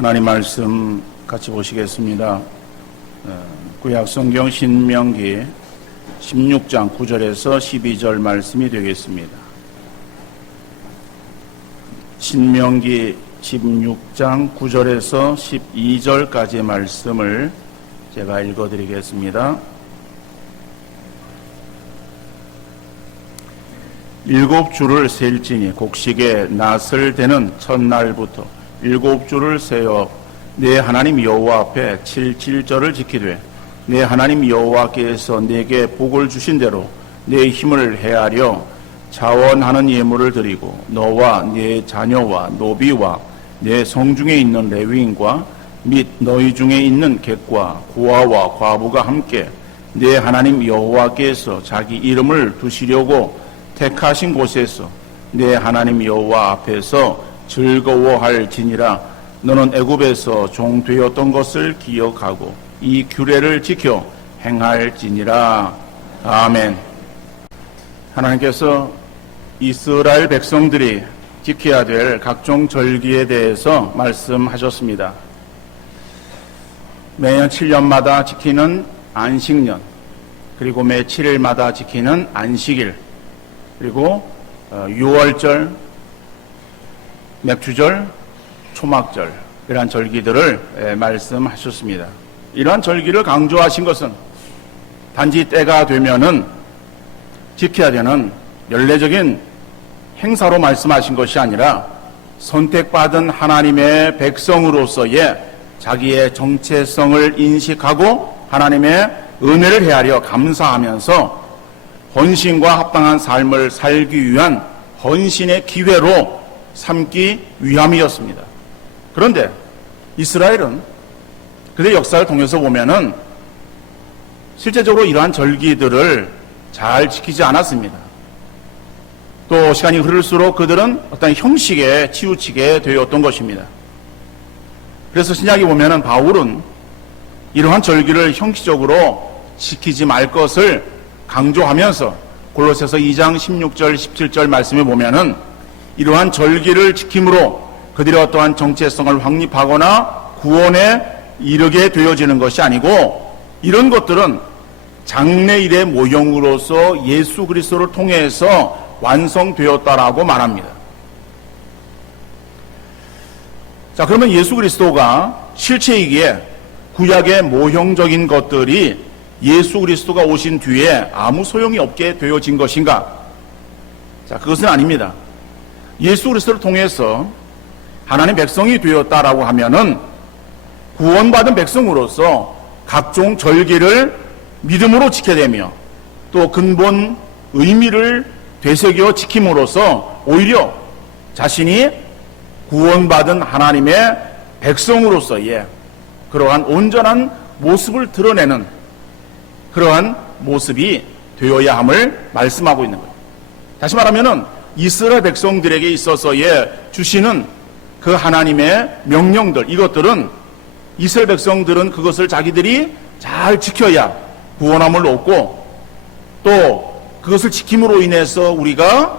하나님 말씀 같이 보시겠습니다. 구약 성경 신명기 16장 9절에서 12절 말씀이 되겠습니다. 신명기 16장 9절에서 12절까지의 말씀을 제가 읽어드리겠습니다. 7주를 셀지니 곡식의 낫을 대는 첫날부터 7주를 세어 내 하나님 여호와 앞에 7절을 지키되 내 하나님 여호와께서 내게 복을 주신 대로 내 힘을 헤아려 자원하는 예물을 드리고 너와 네 자녀와 노비와 내 성중에 있는 레위인과 및 너희 중에 있는 객과 고아와 과부가 함께 내 하나님 여호와께서 자기 이름을 두시려고 택하신 곳에서 내 하나님 여호와 앞에서 즐거워할지니라. 너는 애굽에서 종 되었던 것을 기억하고 이 규례를 지켜 행할지니라. 아멘. 하나님께서 이스라엘 백성들이 지켜야 될 각종 절기에 대해서 말씀하셨습니다. 매년 7년마다 지키는 안식년, 그리고 매 7일마다 지키는 안식일, 그리고 6월절, 맥주절, 초막절, 이러한 절기들을 말씀하셨습니다. 이러한 절기를 강조하신 것은 단지 때가 되면은 지켜야 되는 연례적인 행사로 말씀하신 것이 아니라 선택받은 하나님의 백성으로서의 자기의 정체성을 인식하고 하나님의 은혜를 헤아려 감사하면서 헌신과 합당한 삶을 살기 위한 헌신의 기회로 삼기 위함이었습니다. 그런데 이스라엘은 그들의 역사를 통해서 보면은 실제적으로 이러한 절기들을 잘 지키지 않았습니다. 또 시간이 흐를수록 그들은 어떤 형식에 치우치게 되었던 것입니다. 그래서 신약에 보면은 바울은 이러한 절기를 형식적으로 지키지 말 것을 강조하면서 골로새서 2장 16절 17절 말씀에 보면은 이러한 절기를 지킴으로 그들의 어떠한 정체성을 확립하거나 구원에 이르게 되어지는 것이 아니고 이런 것들은 장래일의 모형으로서 예수 그리스도를 통해서 완성되었다라고 말합니다. 자, 그러면 예수 그리스도가 실체이기에 구약의 모형적인 것들이 예수 그리스도가 오신 뒤에 아무 소용이 없게 되어진 것인가? 자, 그것은 아닙니다. 예수 그리스도를 통해서 하나님 백성이 되었다라고 하면은 구원받은 백성으로서 각종 절기를 믿음으로 지켜야 되며 또 근본 의미를 되새겨 지킴으로써 오히려 자신이 구원받은 하나님의 백성으로서의 그러한 온전한 모습을 드러내는 그러한 모습이 되어야 함을 말씀하고 있는 거예요. 다시 말하면은 이스라엘 백성들에게 있어서의 주시는 그 하나님의 명령들, 이것들은 이스라엘 백성들은 그것을 자기들이 잘 지켜야 구원함을 얻고 또 그것을 지킴으로 인해서 우리가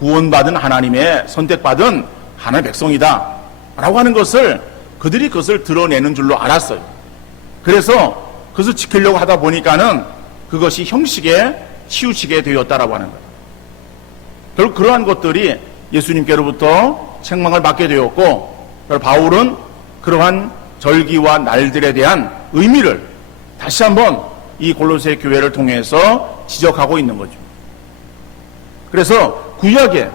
구원받은 하나님의 선택받은 하나님의 백성이다 라고 하는 것을 그들이 그것을 드러내는 줄로 알았어요. 그래서 그것을 지키려고 하다 보니까는 그것이 형식에 치우치게 되었다라고 하는 거예요. 결국 그러한 것들이 예수님께로부터 책망을 받게 되었고 바울은 그러한 절기와 날들에 대한 의미를 다시 한번 이 골로새 교회를 통해서 지적하고 있는 거죠. 그래서 구약의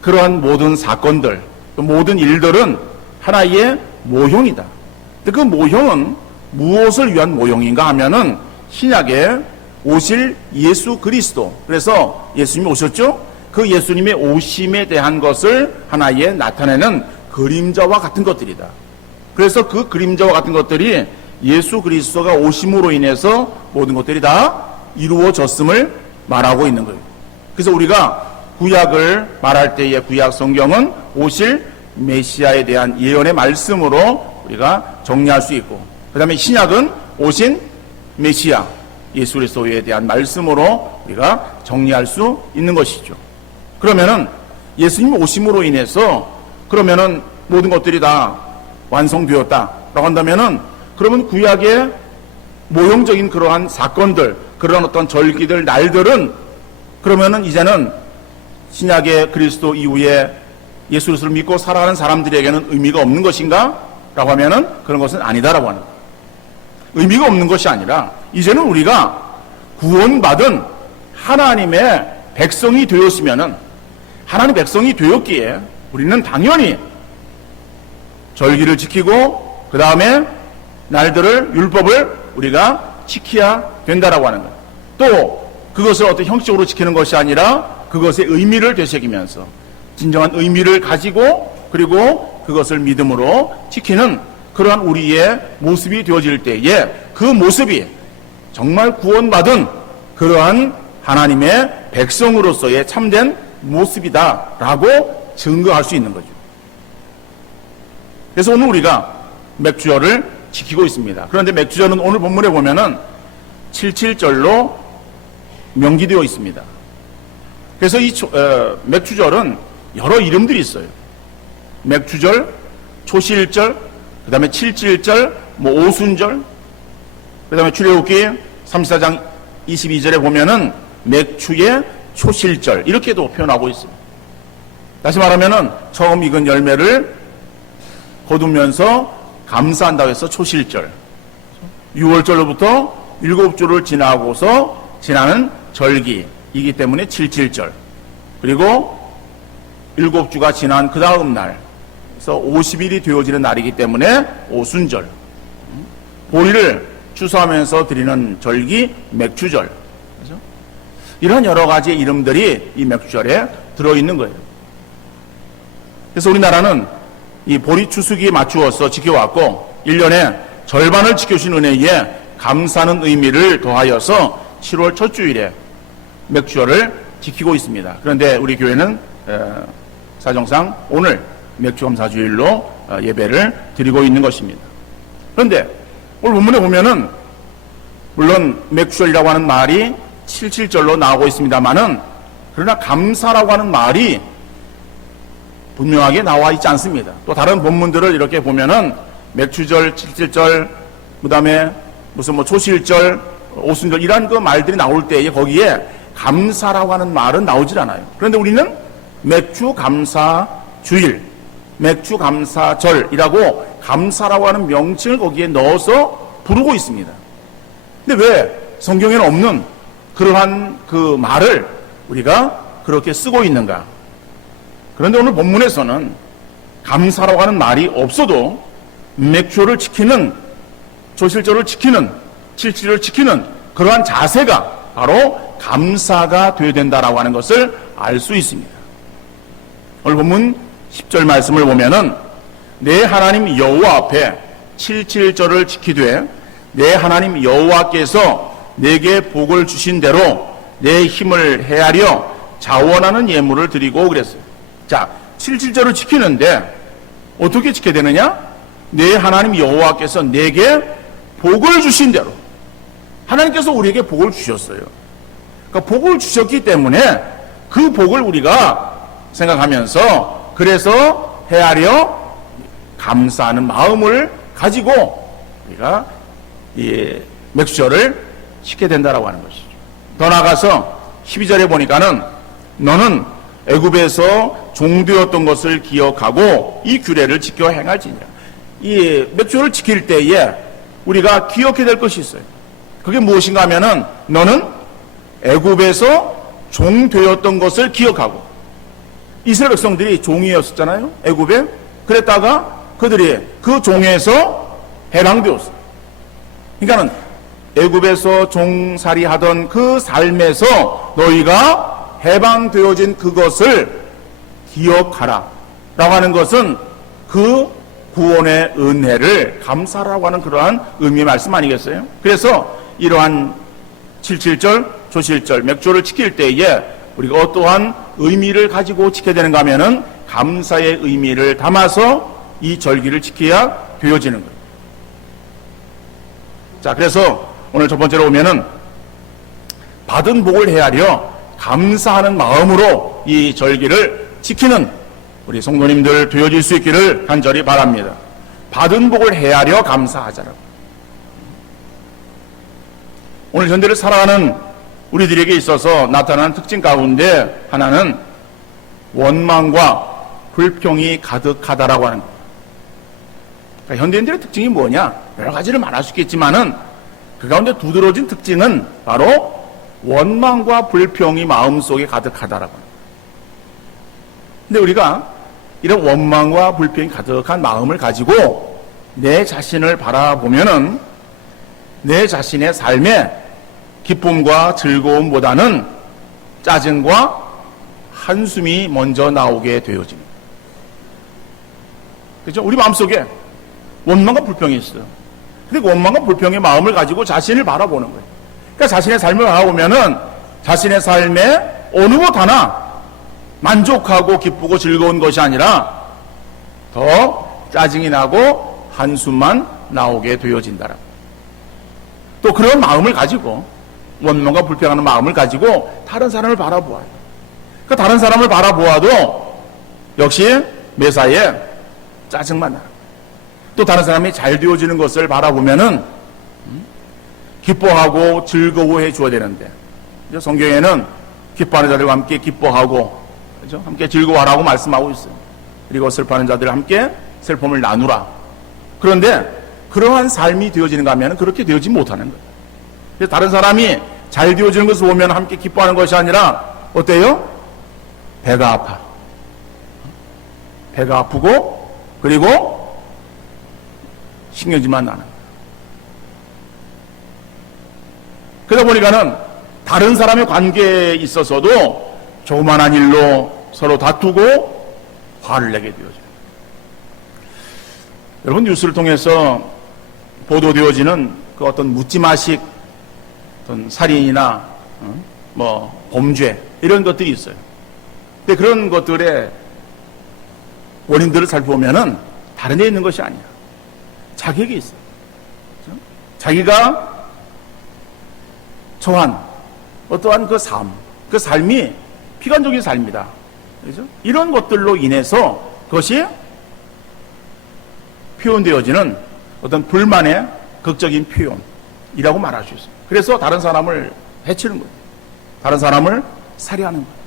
그러한 모든 사건들, 모든 일들은 하나의 모형이다. 그 모형은 무엇을 위한 모형인가 하면은 신약에 오실 예수 그리스도, 그래서 예수님이 오셨죠? 그 예수님의 오심에 대한 것을 하나의 나타내는 그림자와 같은 것들이다. 그래서 그 그림자와 같은 것들이 예수 그리스도가 오심으로 인해서 모든 것들이 다 이루어졌음을 말하고 있는 거예요. 그래서 우리가 구약을 말할 때의 구약 성경은 오실 메시아에 대한 예언의 말씀으로 우리가 정리할 수 있고, 그 다음에 신약은 오신 메시아 예수 그리스도에 대한 말씀으로 우리가 정리할 수 있는 것이죠. 그러면은 예수님 오심으로 인해서 그러면은 모든 것들이 다 완성되었다라고 한다면은 그러면 구약의 모형적인 그러한 사건들, 그런 어떤 절기들, 날들은 그러면은 이제는 신약의 그리스도 이후에 예수 그리스도를 믿고 살아가는 사람들에게는 의미가 없는 것인가? 라고 하면은 그런 것은 아니다라고 하는 거예요. 의미가 없는 것이 아니라 이제는 우리가 구원받은 하나님의 백성이 되었으면은 하나님 백성이 되었기에 우리는 당연히 절기를 지키고 그 다음에 날들을 율법을 우리가 지켜야 된다라고 하는 거예요. 또 그것을 어떤 형식적으로 지키는 것이 아니라 그것의 의미를 되새기면서 진정한 의미를 가지고 그리고 그것을 믿음으로 지키는 그러한 우리의 모습이 되어질 때에 그 모습이 정말 구원받은 그러한 하나님의 백성으로서의 참된 모습이다라고 증거할 수 있는 거죠. 그래서 오늘 우리가 맥주절을 지키고 있습니다. 그런데 맥주절은 오늘 본문에 보면은 77절로 명기되어 있습니다. 그래서 이 맥주절은 여러 이름들이 있어요. 맥주절, 초실절, 그 다음에 칠칠절, 오순절, 그 다음에 출애굽기 34장 22절에 보면은 맥주의 초실절 이렇게도 표현하고 있습니다. 다시 말하면은 처음 익은 열매를 거두면서 감사한다고 해서 초실절, 6월절로부터 7주를 지나고서 지나는 절기이기 때문에 칠칠절, 그리고 7주가 지난 그 다음 날, 그래서 50일이 되어지는 날이기 때문에 오순절, 보리를 추수하면서 드리는 절기 맥주절, 그렇죠? 이런 여러 가지의 이름들이 이 맥주절에 들어있는 거예요. 그래서 우리나라는 이 보리 추수기에 맞추어서 지켜왔고 1년에 절반을 지켜주신 은혜에 감사하는 의미를 더하여서 7월 첫 주일에 맥주절을 지키고 있습니다. 그런데 우리 교회는 사정상 오늘 맥주감사주일로 예배를 드리고 있는 것입니다. 그런데 오늘 본문에 보면은 물론 맥주절이라고 하는 말이 77절로 나오고 있습니다만은 그러나 감사라고 하는 말이 분명하게 나와 있지 않습니다. 또 다른 본문들을 이렇게 보면은 맥주절, 칠칠절, 그 다음에 무슨 초실절, 오순절 이런 그 말들이 나올 때에 거기에 감사라고 하는 말은 나오질 않아요. 그런데 우리는 맥주감사주일, 맥주감사절이라고 감사라고 하는 명칭을 거기에 넣어서 부르고 있습니다. 근데 왜 성경에는 없는 그러한 그 말을 우리가 그렇게 쓰고 있는가? 그런데 오늘 본문에서는 감사라고 하는 말이 없어도 맥주를 지키는, 조실절을 지키는, 칠칠을 지키는 그러한 자세가 바로 감사가 되어야 된다라고 하는 것을 알 수 있습니다. 오늘 본문 10절 말씀을 보면은 내 하나님 여호와 앞에 칠칠절을 지키되 내 하나님 여호와께서 내게 복을 주신 대로 내 힘을 헤아려 자원하는 예물을 드리고 그랬어요. 자, 칠칠절을 지키는데 어떻게 지켜야 되느냐? 내 하나님 여호와께서 내게 복을 주신 대로. 하나님께서 우리에게 복을 주셨어요. 그러니까 복을 주셨기 때문에 그 복을 우리가 생각하면서 그래서 헤아려 감사하는 마음을 가지고 우리가 이 맥주절을 지켜야 된다라고 하는 것이죠. 더 나아가서 12절에 보니까는 너는 애굽에서 종되었던 것을 기억하고 이 규례를 지켜 행할지니라. 이 맥주절을 지킬 때에 우리가 기억해야 될 것이 있어요. 그게 무엇인가 하면은 너는 애굽에서 종되었던 것을 기억하고, 이스라엘 백성들이 종이었었잖아요, 애굽에. 그랬다가 그들이 그 종에서 해방되었어요. 그러니까는 애굽에서 종살이 하던 그 삶에서 너희가 해방되어진 그것을 기억하라 라고 하는 것은 그 구원의 은혜를 감사라고 하는 그러한 의미의 말씀 아니겠어요? 그래서 이러한 칠칠절, 조실절, 맥주를 지킬 때에 우리가 어떠한 의미를 가지고 지켜야 되는가 하면은 감사의 의미를 담아서 이 절기를 지켜야 되어지는 거예요. 자, 그래서 오늘 첫 번째로 보면은 받은 복을 헤아려 감사하는 마음으로 이 절기를 지키는 우리 성도님들 되어질 수 있기를 간절히 바랍니다. 받은 복을 헤아려 감사하자라고. 오늘 현대를 살아가는 우리들에게 있어서 나타나는 특징 가운데 하나는 원망과 불평이 가득하다라고 하는 거예요. 그러니까 현대인들의 특징이 뭐냐? 여러 가지를 말할 수 있겠지만은 그 가운데 두드러진 특징은 바로 원망과 불평이 마음속에 가득하다라고 합니다. 근데 우리가 이런 원망과 불평이 가득한 마음을 가지고 내 자신을 바라보면은 내 자신의 삶에 기쁨과 즐거움보다는 짜증과 한숨이 먼저 나오게 되어집니다. 그렇죠? 우리 마음속에 원망과 불평이 있어요. 근데 그 원망과 불평의 마음을 가지고 자신을 바라보는 거예요. 그러니까 자신의 삶을 바라보면은 자신의 삶에 어느 것 하나 만족하고 기쁘고 즐거운 것이 아니라 더 짜증이 나고 한숨만 나오게 되어진다라고. 또 그런 마음을 가지고 원망과 불평하는 마음을 가지고 다른 사람을 바라보아요. 그 다른 사람을 바라보아도 역시 매사에 짜증만 나요. 또 다른 사람이 잘 되어지는 것을 바라보면은 기뻐하고 즐거워해 줘야 되는데 성경에는 기뻐하는 자들과 함께 기뻐하고 그렇죠? 함께 즐거워하라고 말씀하고 있어요. 그리고 슬퍼하는 자들과 함께 슬픔을 나누라. 그런데 그러한 삶이 되어지는가 하면 그렇게 되어지지 못하는 거예요. 그래서 다른 사람이 잘 되어지는 것을 보면 함께 기뻐하는 것이 아니라 어때요? 배가 아파. 배가 아프고 그리고 신경질만 나는 거예요. 그러다 보니까는 다른 사람의 관계에 있어서도 조그만한 일로 서로 다투고 화를 내게 되어져요. 여러분 뉴스를 통해서 보도되어지는 그 어떤 묻지마식 어떤 살인이나 범죄 이런 것들이 있어요. 근데 그런 것들의 원인들을 살펴보면은 다른 데 있는 것이 아니야. 자기에게 있어요. 그렇죠? 자기가 처한 어떠한 그 삶이 피관적인 삶이다. 그렇죠? 이런 것들로 인해서 그것이 표현되어지는 어떤 불만의 극적인 표현이라고 말할 수 있어요. 그래서 다른 사람을 해치는 거예요. 다른 사람을 살해하는 거예요.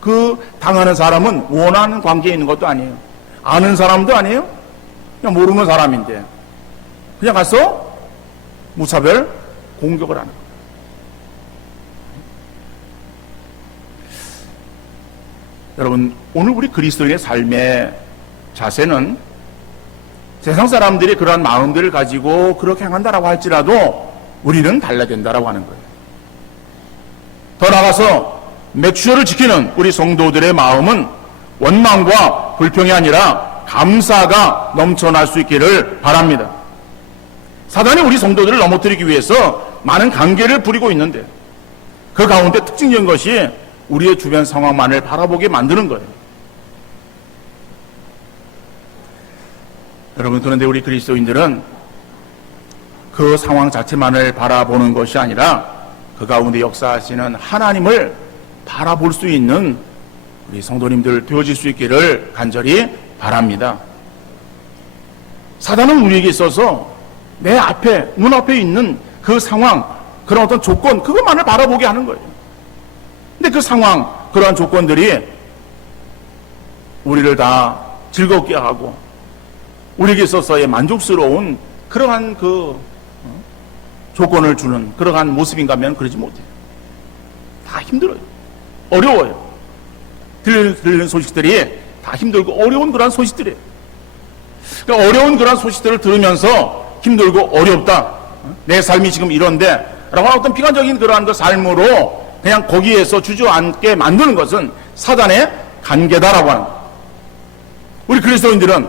그 당하는 사람은 원하는 관계에 있는 것도 아니에요. 아는 사람도 아니에요. 그냥 모르는 사람인데 그냥 가서 무차별 공격을 하는 거예요. 여러분 오늘 우리 그리스도인의 삶의 자세는 세상 사람들이 그러한 마음들을 가지고 그렇게 행한다라고 할지라도 우리는 달라야 된다라고 하는 거예요. 더 나아가서 맥주어를 지키는 우리 성도들의 마음은 원망과 불평이 아니라 감사가 넘쳐날 수 있기를 바랍니다. 사단이 우리 성도들을 넘어뜨리기 위해서 많은 관계를 부리고 있는데 그 가운데 특징적인 것이 우리의 주변 상황만을 바라보게 만드는 거예요. 여러분 그런데 우리 그리스도인들은 그 상황 자체만을 바라보는 것이 아니라 그 가운데 역사하시는 하나님을 바라볼 수 있는 우리 성도님들 되어질 수 있기를 간절히 바랍니다. 사단은 우리에게 있어서 내 앞에 눈앞에 있는 그 상황 그런 어떤 조건 그것만을 바라보게 하는 거예요. 근데 그 상황 그러한 조건들이 우리를 다 즐겁게 하고 우리에게 있어서의 만족스러운 그러한 그 조건을 주는 그러한 모습인가 하면 그러지 못해요. 다 힘들어요. 어려워요. 들리는 소식들이 다 힘들고 어려운 그러한 소식들이에요. 그러니까 어려운 그러한 소식들을 들으면서 힘들고 어렵다. 내 삶이 지금 이런데 라고 하는 어떤 비관적인 그러한 그 삶으로 그냥 거기에서 주저앉게 만드는 것은 사단의 관계다라고 하는 거예요. 우리 그리스도인들은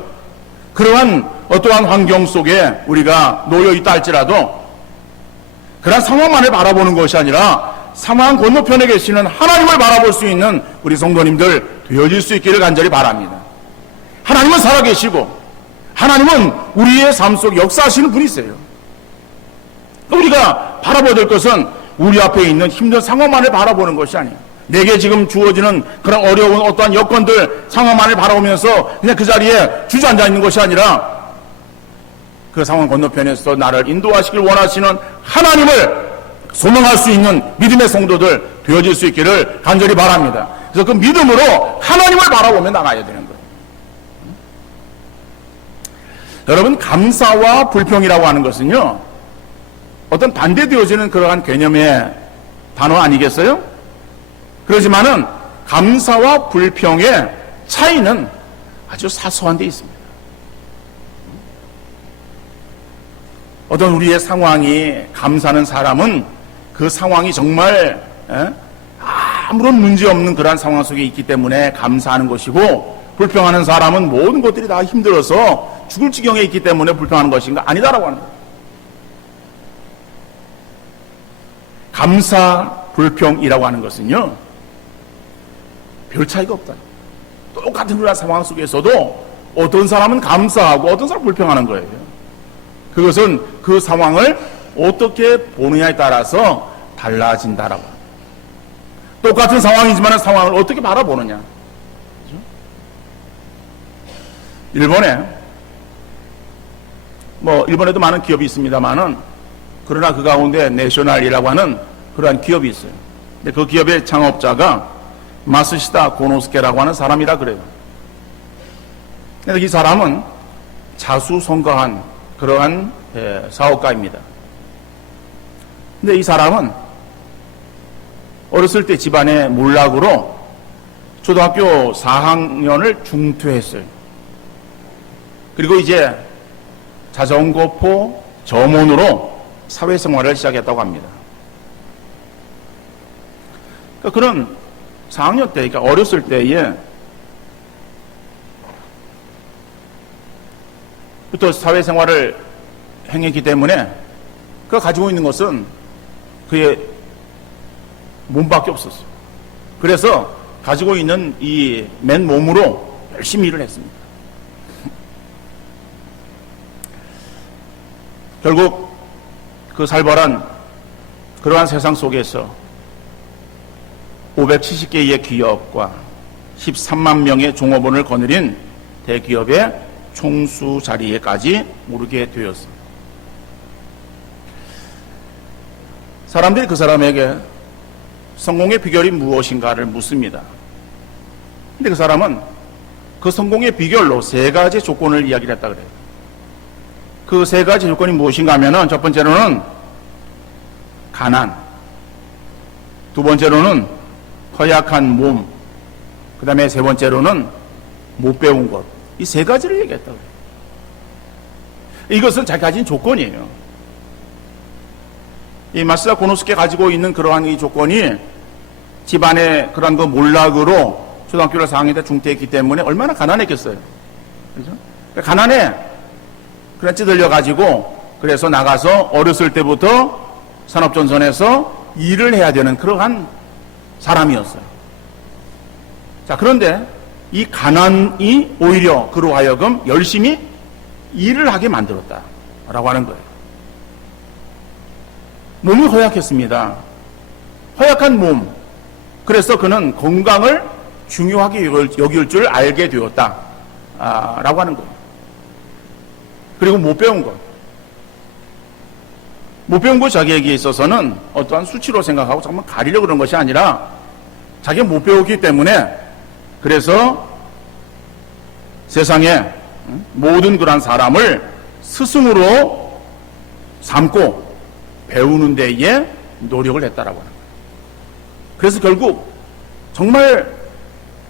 그러한 어떠한 환경 속에 우리가 놓여 있다 할지라도 그러한 상황만을 바라보는 것이 아니라 상황 건너편에 계시는 하나님을 바라볼 수 있는 우리 성도님들 되어질 수 있기를 간절히 바랍니다. 하나님은 살아계시고 하나님은 우리의 삶 속에 역사하시는 분이세요. 우리가 바라봐야 될 것은 우리 앞에 있는 힘든 상황만을 바라보는 것이 아니에요. 내게 지금 주어지는 그런 어려운 어떠한 여건들, 상황만을 바라보면서 그냥 그 자리에 주저앉아 있는 것이 아니라 그 상황 건너편에서 나를 인도하시길 원하시는 하나님을 소망할 수 있는 믿음의 성도들 되어질 수 있기를 간절히 바랍니다. 그래서 그 믿음으로 하나님을 바라보며 나가야 되는 거예요. 여러분, 감사와 불평이라고 하는 것은요, 어떤 반대되어지는 그러한 개념의 단어 아니겠어요? 그렇지만은 감사와 불평의 차이는 아주 사소한 데 있습니다. 어떤 우리의 상황이 감사하는 사람은 그 상황이 정말 아무런 문제 없는 그러한 상황 속에 있기 때문에 감사하는 것이고, 불평하는 사람은 모든 것들이 다 힘들어서 죽을 지경에 있기 때문에 불평하는 것인가? 아니다라고 하는 거예요. 감사, 불평이라고 하는 것은요, 별 차이가 없다. 똑같은 그런 상황 속에서도 어떤 사람은 감사하고 어떤 사람은 불평하는 거예요. 그것은 그 상황을 어떻게 보느냐에 따라서 달라진다라고. 똑같은 상황이지만 상황을 어떻게 바라보느냐. 그렇죠? 일본에도 많은 기업이 있습니다만은, 그러나 그 가운데 내셔널이라고 하는 그러한 기업이 있어요. 근데 그 기업의 창업자가 마스시다 고노스케라고 하는 사람이라 그래요. 근데 이 사람은 자수성가한 그러한 사업가입니다. 근데 이 사람은 어렸을 때 집안의 몰락으로 초등학교 4학년을 중퇴했어요. 그리고 이제 자전거포 점원으로 사회생활을 시작했다고 합니다. 그러니까 그런 4학년 때, 그러니까 어렸을 때에 부터 사회생활을 행했기 때문에 그가 가지고 있는 것은 그의 몸밖에 없었어요. 그래서 가지고 있는 이 맨몸으로 열심히 일을 했습니다. 결국 그 살벌한 그러한 세상 속에서 570개의 기업과 13만 명의 종업원을 거느린 대기업의 총수 자리에까지 오르게 되었습니다. 사람들이 그 사람에게 성공의 비결이 무엇인가를 묻습니다. 근데 그 사람은 그 성공의 비결로 3가지 조건을 이야기를 했다 그래요. 그 3가지 조건이 무엇인가 하면은, 첫 번째로는 가난, 두 번째로는 허약한 몸, 그 다음에 세 번째로는 못 배운 것. 이 3가지를 얘기했다고 해요. 이것은 자기가 가진 조건이에요. 이 마스다 고노스케 가지고 있는 그러한 이 조건이 집안의 그러한 그 몰락으로 초등학교를 4학년 때 중퇴했기 때문에 얼마나 가난했겠어요. 그죠? 가난해. 그냥 찌들려가지고, 그래서 나가서 어렸을 때부터 산업전선에서 일을 해야 되는 그러한 사람이었어요. 자, 그런데 이 가난이 오히려 그로 하여금 열심히 일을 하게 만들었다라고 하는 거예요. 몸이 허약했습니다. 허약한 몸. 그래서 그는 건강을 중요하게 여길 줄 알게 되었다라고 하는 거예요. 그리고 못 배운 것. 못 배운 것 자기에게 있어서는 어떠한 수치로 생각하고 정말 가리려고 그런 것이 아니라 자기가 못 배웠기 때문에, 그래서 세상에 모든 그런 사람을 스승으로 삼고 배우는 데에 노력을 했다라고 하는 거예요. 그래서 결국 정말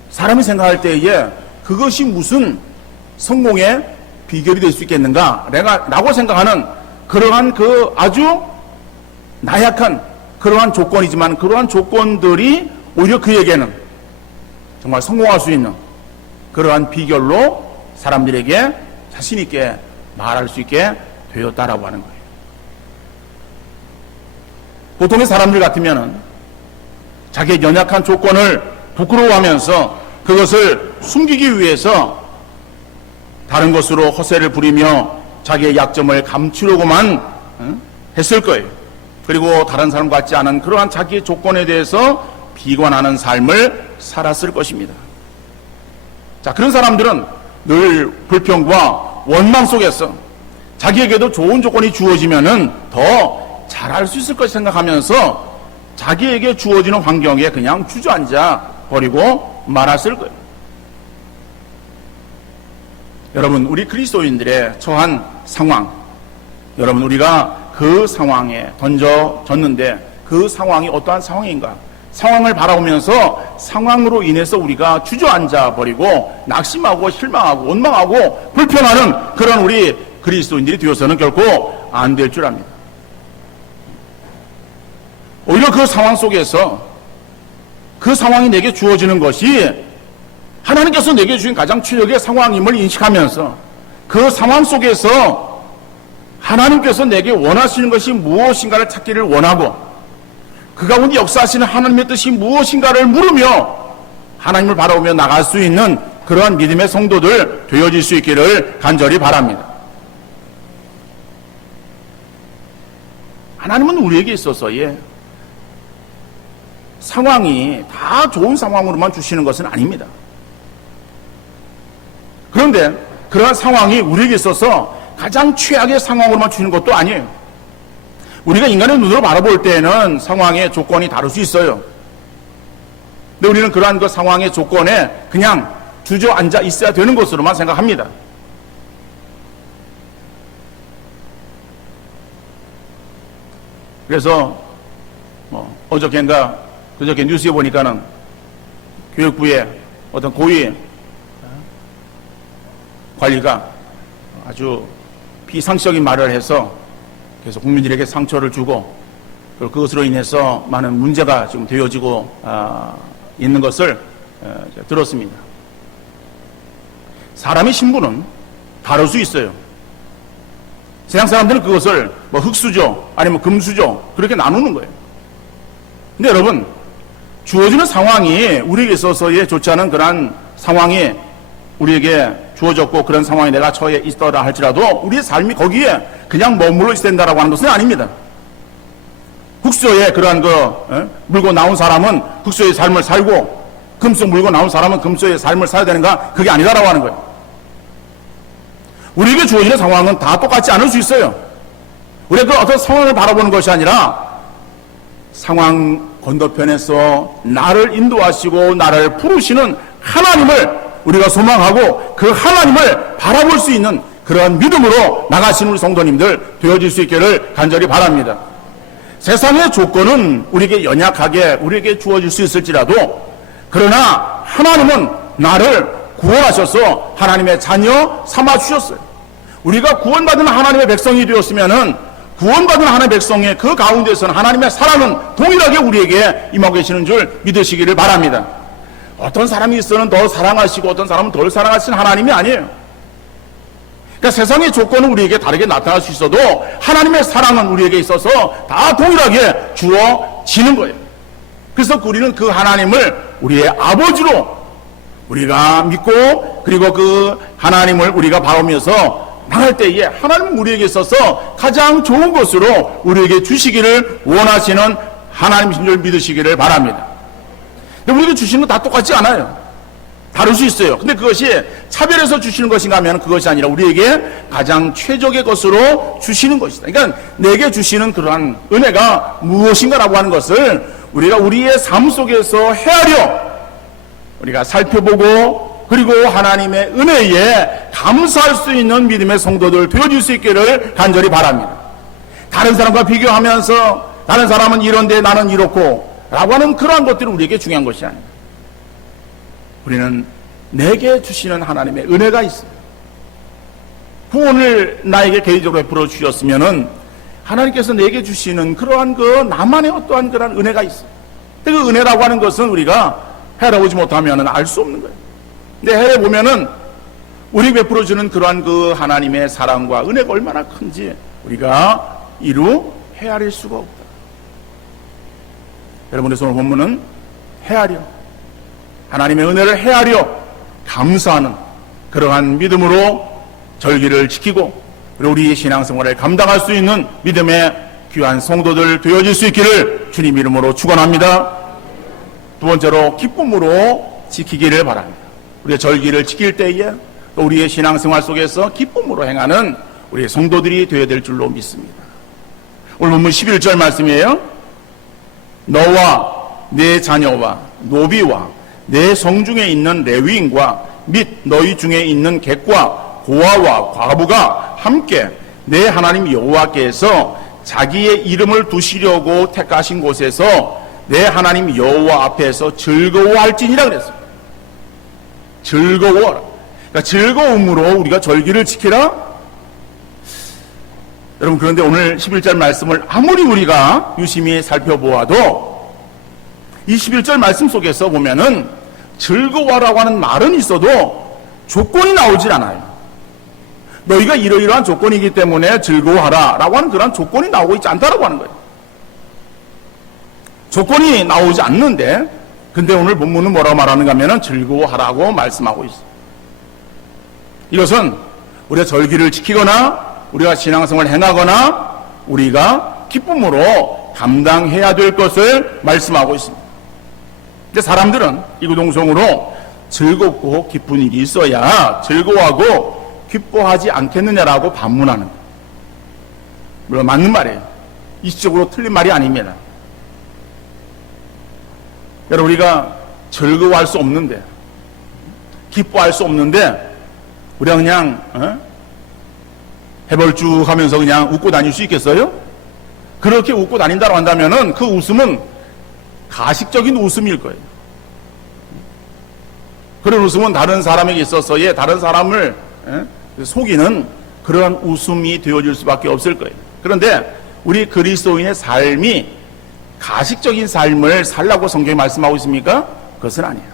사람이 생각할 때에 그것이 무슨 성공의 비결이 될 수 있겠는가 라고 생각하는 그러한 그 아주 나약한 그러한 조건이지만, 그러한 조건들이 오히려 그에게는 정말 성공할 수 있는 그러한 비결로 사람들에게 자신 있게 말할 수 있게 되었다라고 하는 거예요. 보통의 사람들 같으면은 자기의 연약한 조건을 부끄러워하면서 그것을 숨기기 위해서 다른 것으로 허세를 부리며 자기의 약점을 감추려고만 했을 거예요. 그리고 다른 사람 같지 않은 그러한 자기의 조건에 대해서 비관하는 삶을 살았을 것입니다. 자, 그런 사람들은 늘 불평과 원망 속에서 자기에게도 좋은 조건이 주어지면은 더 잘할 수 있을 것이 생각하면서 자기에게 주어지는 환경에 그냥 주저앉아 버리고 말았을 거예요. 여러분, 우리 그리스도인들의 처한 상황, 여러분, 우리가 그 상황에 던져졌는데 그 상황이 어떠한 상황인가? 상황을 바라보면서 상황으로 인해서 우리가 주저앉아 버리고 낙심하고 실망하고 원망하고 불평하는 그런 우리 그리스도인들이 되어서는 결코 안 될 줄 압니다. 오히려 그 상황 속에서 그 상황이 내게 주어지는 것이 하나님께서 내게 주신 가장 최적의 상황임을 인식하면서 그 상황 속에서 하나님께서 내게 원하시는 것이 무엇인가를 찾기를 원하고 그 가운데 역사하시는 하나님의 뜻이 무엇인가를 물으며 하나님을 바라보며 나갈 수 있는 그러한 믿음의 성도들 되어질 수 있기를 간절히 바랍니다. 하나님은 우리에게 있어서의 상황이 다 좋은 상황으로만 주시는 것은 아닙니다. 그런데 그러한 상황이 우리에게 있어서 가장 최악의 상황으로만 주시는 것도 아니에요. 우리가 인간의 눈으로 바라볼 때에는 상황의 조건이 다를 수 있어요. 근데 우리는 그러한 그 상황의 조건에 그냥 주저앉아 있어야 되는 것으로만 생각합니다. 그래서 어저께인가 그저께 뉴스에 보니까는 교육부의 어떤 고위 관리가 아주 비상식적인 말을 해서 그래서 국민들에게 상처를 주고 그것으로 인해서 많은 문제가 지금 되어지고 있는 것을 들었습니다. 사람의 신분은 다를 수 있어요. 세상 사람들은 그것을 흙수저 아니면 금수저 그렇게 나누는 거예요. 근데 여러분, 주어지는 상황이 우리에게 있어서의 좋지 않은 그러한 상황이 우리에게 주어졌고 그런 상황에 내가 처해 있더라 할지라도 우리의 삶이 거기에 그냥 머물러 있어야 된다라고 하는 것은 아닙니다. 흙수저에 그러한 물고 나온 사람은 흙수저의 삶을 살고 금속 물고 나온 사람은 금속의 삶을 살아야 되는가? 그게 아니다라고 하는 거예요. 우리에게 주어지는 상황은 다 똑같지 않을 수 있어요. 우리가 그 어떤 상황을 바라보는 것이 아니라 상황 건너편에서 나를 인도하시고 나를 부르시는 하나님을 우리가 소망하고 그 하나님을 바라볼 수 있는 그러한 믿음으로 나가시는 우리 성도님들 되어질 수 있기를 간절히 바랍니다. 세상의 조건은 우리에게 연약하게 우리에게 주어질 수 있을지라도 그러나 하나님은 나를 구원하셔서 하나님의 자녀 삼아주셨어요. 우리가 구원받은 하나님의 백성이 되었으면은 구원받은 하나님의 백성의 그 가운데서는 하나님의 사랑은 동일하게 우리에게 임하고 계시는 줄 믿으시기를 바랍니다. 어떤 사람이 있어는 더 사랑하시고 어떤 사람은 덜 사랑하시는 하나님이 아니에요. 그러니까 세상의 조건은 우리에게 다르게 나타날 수 있어도 하나님의 사랑은 우리에게 있어서 다 동일하게 주어지는 거예요. 그래서 우리는 그 하나님을 우리의 아버지로 우리가 믿고 그리고 그 하나님을 우리가 바라보면서 나갈 때에 하나님은 우리에게 있어서 가장 좋은 것으로 우리에게 주시기를 원하시는 하나님이신 줄 믿으시기를 바랍니다. 우리에게 주시는 건 다 똑같지 않아요. 다를 수 있어요. 근데 그것이 차별해서 주시는 것인가 하면 그것이 아니라 우리에게 가장 최적의 것으로 주시는 것이다. 그러니까 내게 주시는 그러한 은혜가 무엇인가라고 하는 것을 우리가 우리의 삶 속에서 헤아려 우리가 살펴보고 그리고 하나님의 은혜에 감사할 수 있는 믿음의 성도들 되어질 수 있기를 간절히 바랍니다. 다른 사람과 비교하면서 다른 사람은 이런데 나는 이렇고 라고 하는 그러한 것들이 우리에게 중요한 것이 아닙니다. 우리는 내게 주시는 하나님의 은혜가 있습니다. 구원을 나에게 개인적으로 베풀어 주셨으면은 하나님께서 내게 주시는 그러한 그 나만의 어떠한 그러한 은혜가 있습니다. 그 은혜라고 하는 것은 우리가 헤아려보지 못하면은 알 수 없는 거예요. 근데 헤아려보면은 우리 베풀어 주는 그러한 그 하나님의 사랑과 은혜가 얼마나 큰지 우리가 이루 헤아릴 수가 없다. 여러분의 오늘 본문은 헤아려 하나님의 은혜를 헤아려 감사하는 그러한 믿음으로 절기를 지키고 그리고 우리의 신앙생활을 감당할 수 있는 믿음의 귀한 성도들 되어질 수 있기를 주님 이름으로 축원합니다. 두 번째로 기쁨으로 지키기를 바랍니다. 우리가 절기를 지킬 때에 또 우리의 신앙생활 속에서 기쁨으로 행하는 우리 성도들이 되어야 될 줄로 믿습니다. 오늘 본문 11절 말씀이에요. 너와 내 자녀와 노비와 내 성중에 있는 레위인과 및 너희 중에 있는 객과 고아와 과부가 함께 내 하나님 여호와께서 자기의 이름을 두시려고 택하신 곳에서 내 하나님 여호와 앞에서 즐거워할지니라 그랬어요. 즐거워라. 그러니까 즐거움으로 우리가 절기를 지키라. 여러분, 그런데 오늘 11절 말씀을 아무리 우리가 유심히 살펴보아도 이 11절 말씀 속에서 보면은 즐거워라고 하는 말은 있어도 조건이 나오질 않아요. 너희가 이러이러한 조건이기 때문에 즐거워하라 라고 하는 그런 조건이 나오고 있지 않다라고 하는 거예요. 조건이 나오지 않는데, 근데 오늘 본문은 뭐라고 말하는가 하면은 즐거워하라고 말씀하고 있어요. 이것은 우리가 절기를 지키거나 우리가 신앙생활을 행하거나 우리가 기쁨으로 감당해야 될 것을 말씀하고 있습니다. 근데 사람들은 이구동성으로 즐겁고 기쁜 일이 있어야 즐거워하고 기뻐하지 않겠느냐라고 반문하는 거예요. 물론 맞는 말이에요. 이시적으로 틀린 말이 아닙니다. 여러분, 우리가 즐거워할 수 없는데, 기뻐할 수 없는데 우리가 그냥 해벌쭉 하면서 그냥 웃고 다닐 수 있겠어요? 그렇게 웃고 다닌다고 한다면은 그 웃음은 가식적인 웃음일 거예요. 그런 웃음은 다른 사람에게 있어서의 다른 사람을 속이는 그런 웃음이 되어질 수밖에 없을 거예요. 그런데 우리 그리스도인의 삶이 가식적인 삶을 살라고 성경이 말씀하고 있습니까? 그것은 아니에요.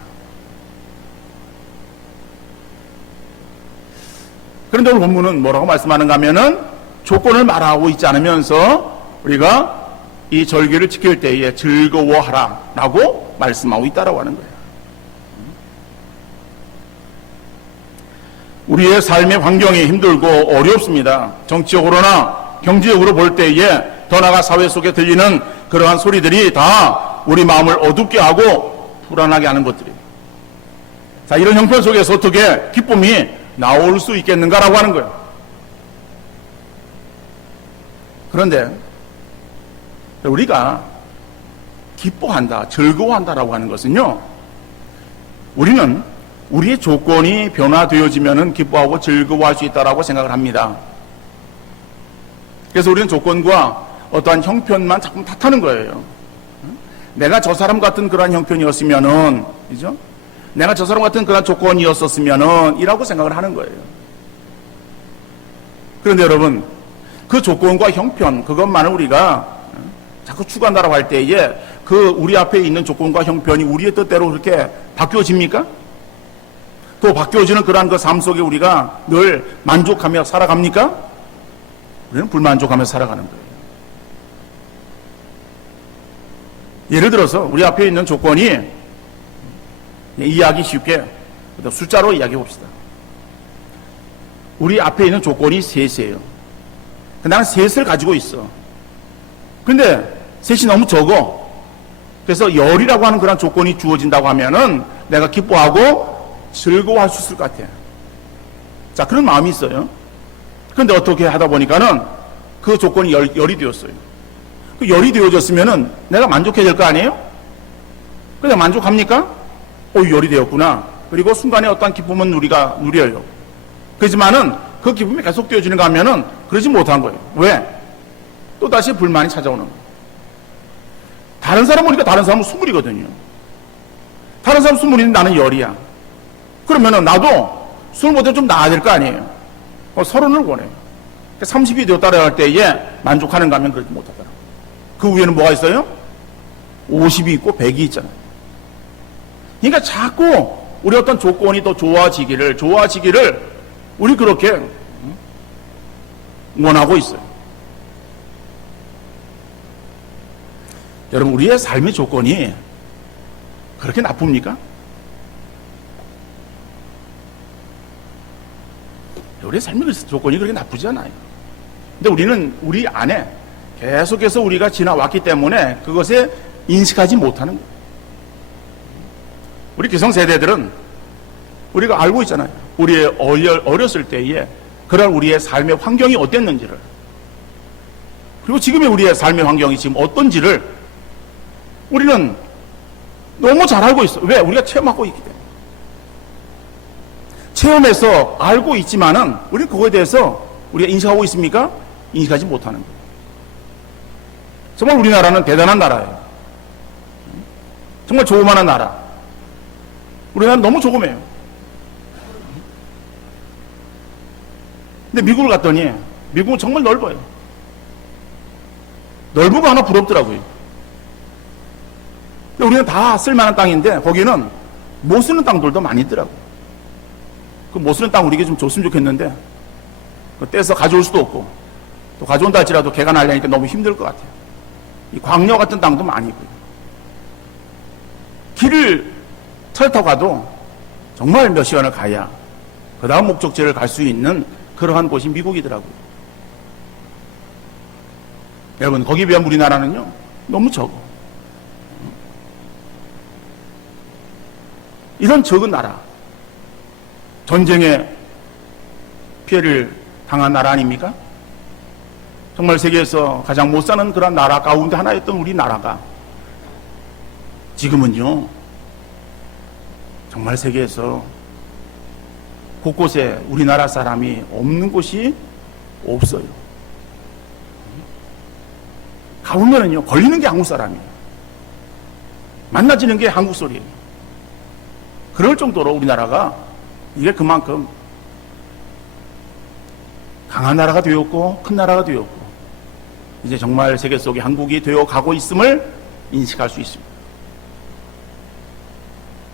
그런데 오늘 본문은 뭐라고 말씀하는가 하면은 조건을 말하고 있지 않으면서 우리가 이 절기를 지킬 때에 즐거워하라 라고 말씀하고 있다라고 하는 거예요. 우리의 삶의 환경이 힘들고 어렵습니다. 정치적으로나 경제적으로 볼 때에 더 나아가 사회 속에 들리는 그러한 소리들이 다 우리 마음을 어둡게 하고 불안하게 하는 것들이에요. 자, 이런 형편 속에서 어떻게 기쁨이 나올 수 있겠는가라고 하는 거예요. 그런데 우리가 기뻐한다, 즐거워한다라고 하는 것은요, 우리는 우리의 조건이 변화되어지면은 기뻐하고 즐거워할 수 있다라고 생각을 합니다. 그래서 우리는 조건과 어떠한 형편만 자꾸 탓하는 거예요. 내가 저 사람 같은 그러한 형편이었으면은, 그죠? 내가 저 사람 같은 그런 조건이었었으면은 이라고 생각을 하는 거예요. 그런데 여러분, 그 조건과 형편, 그것만을 우리가 자꾸 추구한다라고 할 때에 그 우리 앞에 있는 조건과 형편이 우리의 뜻대로 그렇게 바뀌어집니까? 또 바뀌어지는 그러한 그 삶 속에 우리가 늘 만족하며 살아갑니까? 우리는 불만족하며 살아가는 거예요. 예를 들어서 우리 앞에 있는 조건이, 이해하기 쉽게 숫자로 이야기해 봅시다. 우리 앞에 있는 조건이 셋이에요. 나는 셋을 가지고 있어. 근데 셋이 너무 적어. 그래서 열이라고 하는 그런 조건이 주어진다고 하면은 내가 기뻐하고 즐거워할 수 있을 것 같아. 자, 그런 마음이 있어요. 그런데 어떻게 하다 보니까는 그 조건이 열이 되었어요. 그 열이 되어졌으면은 내가 만족해야 될 거 아니에요? 그냥 만족합니까? 열이 되었구나. 그리고 순간에 어떠한 기쁨은 우리가 누려요. 그렇지만은 그 기쁨이 계속 되어지는가 하면은 그러지 못한 거예요. 왜? 또 다시 불만이 찾아오는 거예요. 다른 사람은 보니까 다른 사람은 수물이거든요. 다른 사람 수물인데 나는 열이야. 그러면은 나도 술보다 좀 나아야 될 거 아니에요. 서론을 원해요. 30이 되었다고 할 때에 만족하는가 하면 그러지 못하더라고요. 그 위에는 뭐가 있어요? 50이 있고 100이 있잖아요. 그러니까 자꾸 우리 어떤 조건이 더 좋아지기를 우리 그렇게 원하고 있어요. 여러분, 우리의 삶의 조건이 그렇게 나쁩니까? 우리의 삶의 조건이 그렇게 나쁘지 않아요. 근데 우리는 우리 안에 계속해서 우리가 지나왔기 때문에 그것에 인식하지 못하는 거예요. 우리 기성세대들은 우리가 알고 있잖아요. 우리의 어렸을 때에 그런 우리의 삶의 환경이 어땠는지를, 그리고 지금의 우리의 삶의 환경이 지금 어떤지를 우리는 너무 잘 알고 있어. 왜? 우리가 체험하고 있기 때문에. 체험해서 알고 있지만은 우리는 그거에 대해서 우리가 인식하고 있습니까? 인식하지 못하는 거예요. 정말 우리나라는 대단한 나라예요. 정말 조그마한 나라. 우리나라는 너무 조그매요. 근데 미국을 갔더니 미국은 정말 넓어요. 넓은 거 하나 부럽더라고요. 근데 우리는 다 쓸만한 땅인데 거기는 못 쓰는 땅들도 많이 있더라고요. 그 못 쓰는 땅 우리에게 좀 줬으면 좋겠는데 떼서 가져올 수도 없고, 또 가져온다 할지라도 개가 날려니까 너무 힘들 것 같아요. 이 광야 같은 땅도 많이 있고요. 길을 차를 타고 가도 정말 몇 시간을 가야 그 다음 목적지를 갈 수 있는 그러한 곳이 미국이더라고요. 여러분, 거기에 비하면 우리나라는요 너무 적어. 이런 적은 나라, 전쟁에 피해를 당한 나라 아닙니까? 정말 세계에서 가장 못 사는 그런 나라 가운데 하나였던 우리나라가 지금은요 정말 세계에서 곳곳에 우리나라 사람이 없는 곳이 없어요. 가보면은요 걸리는 게 한국 사람이에요. 만나지는 게 한국 소리예요. 그럴 정도로 우리나라가 이게 그만큼 강한 나라가 되었고 큰 나라가 되었고 이제 정말 세계 속에 한국이 되어 가고 있음을 인식할 수 있습니다.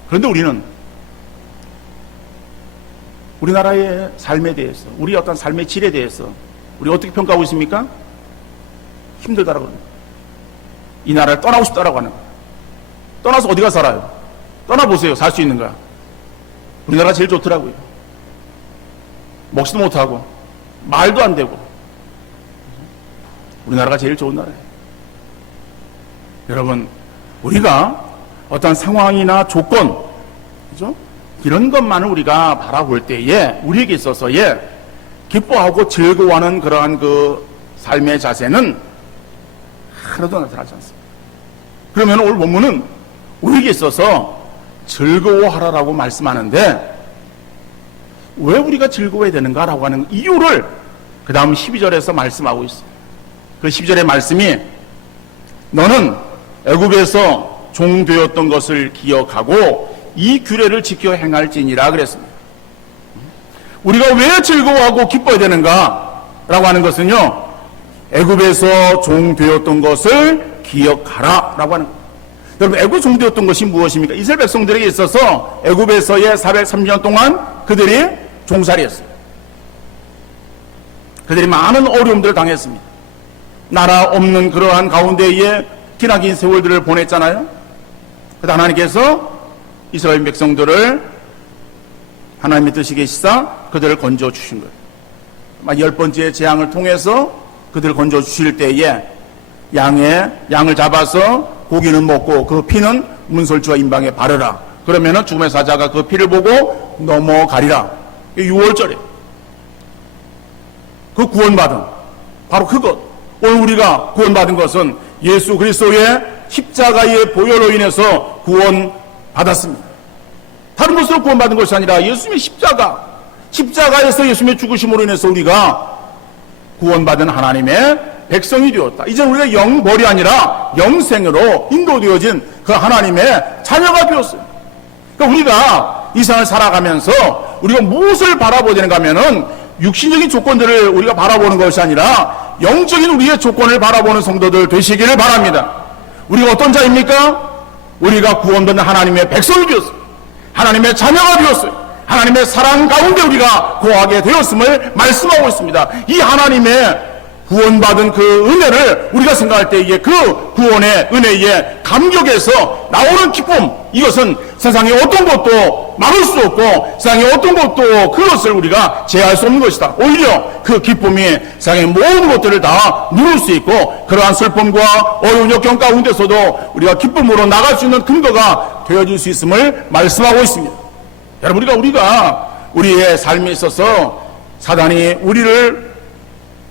그런데 우리는 우리나라의 삶에 대해서, 우리 어떤 삶의 질에 대해서 우리 어떻게 평가하고 있습니까? 힘들다라고 합니다. 이 나라를 떠나고 싶다라고 하는 거예요. 떠나서 어디가 살아요? 떠나보세요. 살 수 있는가? 우리나라가 제일 좋더라고요. 먹지도 못하고 말도 안 되고 우리나라가 제일 좋은 나라예요. 여러분, 우리가 어떤 상황이나 조건, 그죠? 이런 것만을 우리가 바라볼 때에 우리에게 있어서의 기뻐하고 즐거워하는 그러한 그 삶의 자세는 하나도 나타나지 않습니다. 그러면 오늘 본문은 우리에게 있어서 즐거워하라라고 말씀하는데 왜 우리가 즐거워해야 되는가라고 하는 이유를 그 다음 12절에서 말씀하고 있어요. 그 12절의 말씀이 너는 애굽에서 종되었던 것을 기억하고 이 규례를 지켜 행할지니라 그랬습니다. 우리가 왜 즐거워하고 기뻐야 되는가라고 하는 것은요, 애굽에서 종되었던 것을 기억하라 라고 하는 거예요. 여러분, 애굽 종되었던 것이 무엇입니까? 이스라엘 백성들에게 있어서 애굽에서의 430년 동안 그들이 종살이했어요. 그들이 많은 어려움들을 당했습니다. 나라 없는 그러한 가운데에 기나긴 세월들을 보냈잖아요. 그래서 하나님께서 이스라엘 백성들을 하나님의 뜻이 계시사 그들을 건져 주신 거예요. 10번째 재앙을 통해서 그들을 건져 주실 때에 양을 잡아서 고기는 먹고 그 피는 문설주와 임방에 바르라. 그러면은 죽음의 사자가 그 피를 보고 넘어가리라. 6월절에 그 구원받은 바로 그것, 오늘 우리가 구원받은 것은 예수 그리스도의 십자가의 보혈로 인해서 구원받았습니다. 다른 것으로 구원받은 것이 아니라 예수님의 십자가에서 예수님의 죽으심으로 인해서 우리가 구원받은 하나님의 백성이 되었다. 이제 우리가 영벌이 아니라 영생으로 인도되어진 그 하나님의 자녀가 되었어요. 그러니까 우리가 이 세상을 살아가면서 우리가 무엇을 바라보야 되는가 하면은 육신적인 조건들을 우리가 바라보는 것이 아니라 영적인 우리의 조건을 바라보는 성도들 되시기를 바랍니다. 우리가 어떤 자입니까? 우리가 구원받는 하나님의 백성이 되었어요. 하나님의 자녀가 되었어요. 하나님의 사랑 가운데 우리가 거하게 되었음을 말씀하고 있습니다. 이 하나님의 구원받은 그 은혜를 우리가 생각할 때 이게 그 구원의 은혜의 감격에서 나오는 기쁨, 이것은 세상에 어떤 것도 없고 막을 수 없고 세상의 어떤 것도 그것을 우리가 제할 수 없는 것이다. 오히려 그 기쁨이 세상의 모든 것들을 다 누릴 수 있고 그러한 슬픔과 어려운 역경 가운데서도 우리가 기쁨으로 나갈 수 있는 근거가 되어질 수 있음을 말씀하고 있습니다. 여러분, 우리가 우리의 삶에 있어서 사단이 우리를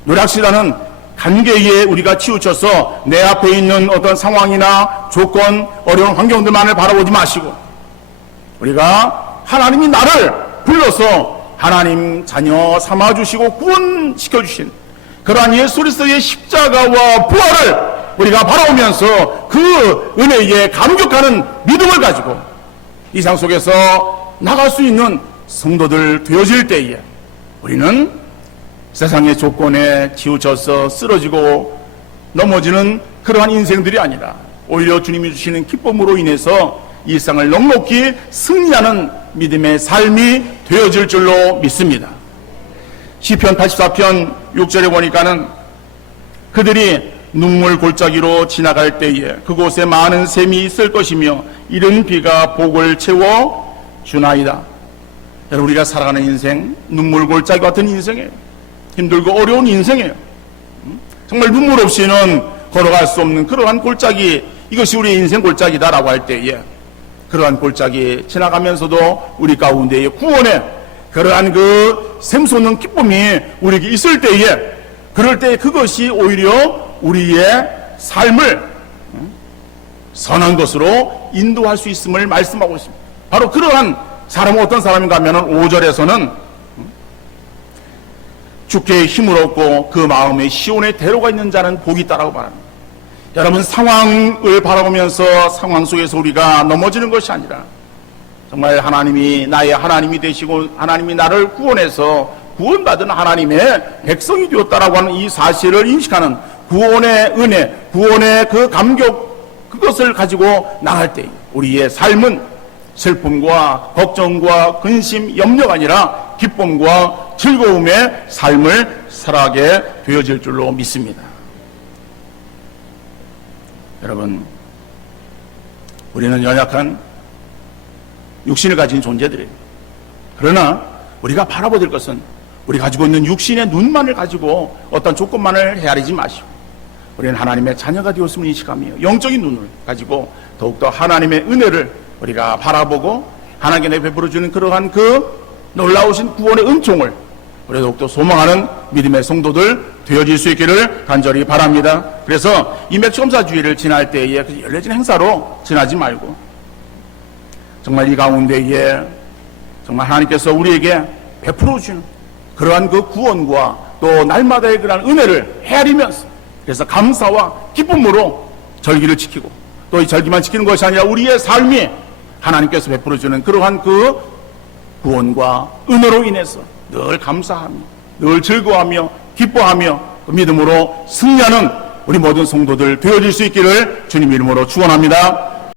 노략질하는 관계에 우리가 치우쳐서 내 앞에 있는 어떤 상황이나 조건, 어려운 환경들만을 바라보지 마시고 우리가 하나님이 나를 불러서 하나님 자녀 삼아주시고 구원시켜주신 그러한 예수 그리스도의 십자가와 부활을 우리가 바라보면서 그 은혜에 감격하는 믿음을 가지고 이 세상 속에서 나갈 수 있는 성도들 되어질 때에 우리는 세상의 조건에 치우쳐서 쓰러지고 넘어지는 그러한 인생들이 아니라 오히려 주님이 주시는 기쁨으로 인해서 이 세상을 넉넉히 승리하는 믿음의 삶이 되어질 줄로 믿습니다. 시편 84편 6절에 보니까는 그들이 눈물 골짜기로 지나갈 때에 그곳에 많은 샘이 있을 것이며 이른 비가 복을 채워 주나이다. 여러분, 우리가 살아가는 인생 눈물 골짜기 같은 인생이에요. 힘들고 어려운 인생이에요. 정말 눈물 없이는 걸어갈 수 없는 그러한 골짜기, 이것이 우리의 인생 골짜기다라고 할 때에 그러한 골짜기 지나가면서도 우리 가운데에 구원의 그러한 그 샘솟는 기쁨이 우리에게 있을 때에 그럴 때 그것이 오히려 우리의 삶을 선한 것으로 인도할 수 있음을 말씀하고 있습니다. 바로 그러한 사람은 어떤 사람인가 하면 5절에서는 주께 힘을 얻고 그 마음에 시온의 대로가 있는 자는 복이 있다라고 말합니다. 여러분, 상황을 바라보면서 상황 속에서 우리가 넘어지는 것이 아니라 정말 하나님이 나의 하나님이 되시고 하나님이 나를 구원해서 구원받은 하나님의 백성이 되었다라고 하는 이 사실을 인식하는 구원의 은혜, 구원의 그 감격, 그것을 가지고 나갈 때 우리의 삶은 슬픔과 걱정과 근심, 염려가 아니라 기쁨과 즐거움의 삶을 살아가게 되어질 줄로 믿습니다. 여러분, 우리는 연약한 육신을 가진 존재들이에요. 그러나 우리가 바라봐야 될 것은 우리 가지고 있는 육신의 눈만을 가지고 어떤 조건만을 헤아리지 마시고 우리는 하나님의 자녀가 되었음을 인식하며 영적인 눈을 가지고 더욱더 하나님의 은혜를 우리가 바라보고 하나님께 베풀어주는 그러한 그 놀라우신 구원의 은총을 우리 더욱더 소망하는 믿음의 성도들 되어질 수 있기를 간절히 바랍니다. 그래서 이 맥주검사주의를 지날 때에 열려진 행사로 지나지 말고 정말 이 가운데에 정말 하나님께서 우리에게 베풀어 주시는 그러한 그 구원과 또 날마다의 그러한 은혜를 헤아리면서 그래서 감사와 기쁨으로 절기를 지키고 또 이 절기만 지키는 것이 아니라 우리의 삶이 하나님께서 베풀어 주는 그러한 그 구원과 은혜로 인해서 늘 감사하며 늘 즐거워하며 기뻐하며 믿음으로 승리하는 우리 모든 성도들 되어질 수 있기를 주님 이름으로 축원합니다.